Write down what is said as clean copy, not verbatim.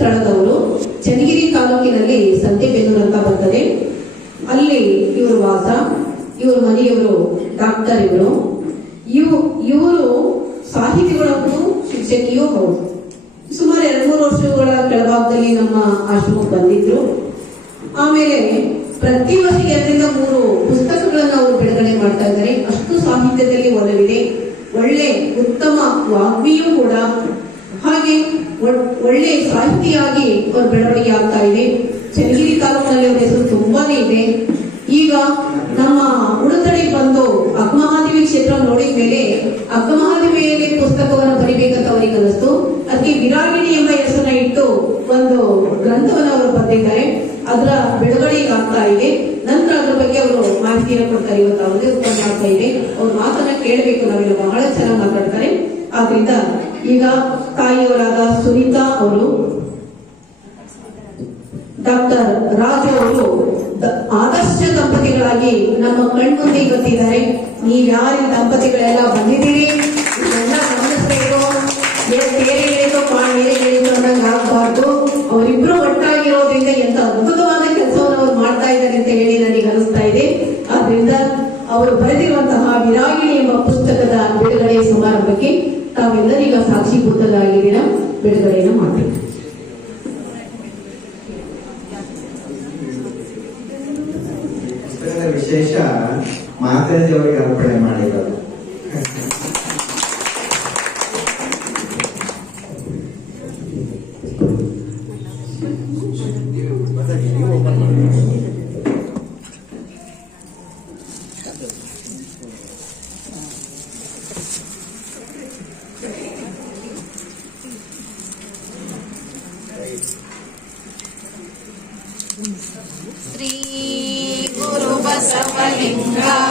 ಸ್ಥಳದವರು. ಚನ್ನಗಿರಿ ತಾಲೂಕಿನಲ್ಲಿ ಸಂತೆಬೆನ್ನೂರು ಅಂತ ಬರ್ತದೆ. ಅಲ್ಲಿ ಇವರು ವಾಸ. ಇವ್ರ ಮನೆಯವರು ಡಾಕ್ಟರ್. ಇವರು ಸಾಹಿತಿಗಳನ್ನು ಶಿಕ್ಷಕಿಯೂ ಹೌದು. ಸುಮಾರು 2-3 ವರ್ಷಗಳ ಕೆಳಭಾಗದಲ್ಲಿ ನಮ್ಮ ಆಶ್ರಮಕ್ಕೆ ಬಂದಿದ್ರು. ಆಮೇಲೆ ಪ್ರತಿ ವರ್ಷ 2-3 ಪುಸ್ತಕಗಳನ್ನು ಅವರು ಬಿಡುಗಡೆ ಮಾಡ್ತಾ ಇದ್ದಾರೆ. ಅಷ್ಟು ಸಾಹಿತ್ಯದಲ್ಲಿ ಒಲವಿದೆ. ಒಳ್ಳೆ ಉತ್ತಮ ವಾಗ್ಮಿಯೂ ಕೂಡ. ಹಾಗೆ ಒಳ್ಳೆ ಸಾಹಿತಿಯಾಗಿ ಅವರು ಬೆಳವಣಿಗೆ ಆಗ್ತಾ ಇದೆ. ಚನ್ನಗಿರಿ ತಾಲೂಕಿನಲ್ಲಿ ಅವರ ಹೆಸರು ತುಂಬಾನೇ ಇದೆ. ಈಗ ನಮ್ಮ ಉಡುತಡೆಗೆ ಬಂದು ಅಕ್ಕಮಹಾದೇವಿ ಕ್ಷೇತ್ರ ನೋಡಿದ ಮೇಲೆ ಅಕ್ಕಮಹಾದೇವಿಯಲ್ಲಿ ಪುಸ್ತಕವನ್ನು ಬರಿಬೇಕಂತ ಅವರಿಗೆ ಅನಿಸ್ತು. ಅದಕ್ಕೆ ವಿರಾಗಿಣಿ ಎಂಬ ಹೆಸರನ್ನ ಇಟ್ಟು ಒಂದು ಗ್ರಂಥವನ್ನು ಅವರು ಬರೆದಿದ್ದಾರೆ. ಅದರ ಬಿಡುಗಡೆ ಆಗ್ತಾ ಇದೆ. ನಂತರ ಅದ್ರ ಬಗ್ಗೆ ಅವರು ಮಾಹಿತಿಯನ್ನು ಕೊಡ್ತಾರೆ. ಇವತ್ತು ಅವರದೇ ಉತ್ಪನ್ನ ಆಗ್ತಾ ಇದೆ. ಅವ್ರ ಮಾತನ್ನ ಕೇಳಬೇಕು. ನಾವೆಲ್ಲ ಬಹಳ ಚೆನ್ನಾಗಿ ಮಾತಾಡ್ತಾರೆ. ಆದ್ರಿಂದ ಈಗ ತಾಯಿಯವರಾದ ಸುನೀತಾ ಅವರು, ಡಾಕ್ಟರ್ ರಾಜು ಅವರು ಆದರ್ಶ ದಂಪತಿಗಳಾಗಿ ನಮ್ಮ ಕಣ್ಮುಂದೆ ಇವತ್ತಿದ್ದಾರೆ. ನೀವ್ಯಾರ ದಂಪತಿಗಳೆಲ್ಲ ಬಂದಿದ್ದೀರಿ, ಇದೆಲ್ಲ ಗಮನಿಸಬೇಕು. ಬೇರೆ ಹೇಳಿದ್ರು ಬೇರೆ ಹೇಳಿದ್ರು ಅನ್ನಂಗೆ ಆಗಬಾರ್ದು. ಅವರಿಬ್ರು ಒಟ್ಟಾಗಿರೋದ್ರಿಂದ ಎಂತ ಅದ್ಭುತವಾದ ಕೆಲಸವನ್ನು ಅವರು ಮಾಡ್ತಾ ಇದ್ದಾರೆ ಅಂತ ಹೇಳಿ ನನಗೆ ಅನಿಸ್ತಾ ಇದೆ. ಆದ್ರಿಂದ ಅವರು ಬರೆದಿರುವಂತಹ ವಿರಾಗಿಣಿ ಎಂಬ ಪುಸ್ತಕದ ಬಿಡುಗಡೆ ಸಮಾರಂಭಕ್ಕೆ ತಾವೆಲ್ಲರೀಗ ಸಾಕ್ಷೀಭೂತರಾಗಿದ್ದೀರಾ. ಬಿಡುಗಡೆಯನ್ನು ಮಾಡಬೇಕು. ವಿಶೇಷ ಮಾತಾಜಿ ಅವರಿಗೆ ಅರ್ಪಣೆ ಮಾಡಿರೋದು. ಶ್ರೀ ಗುರು ಬಸವಲಿಂಗಾಯ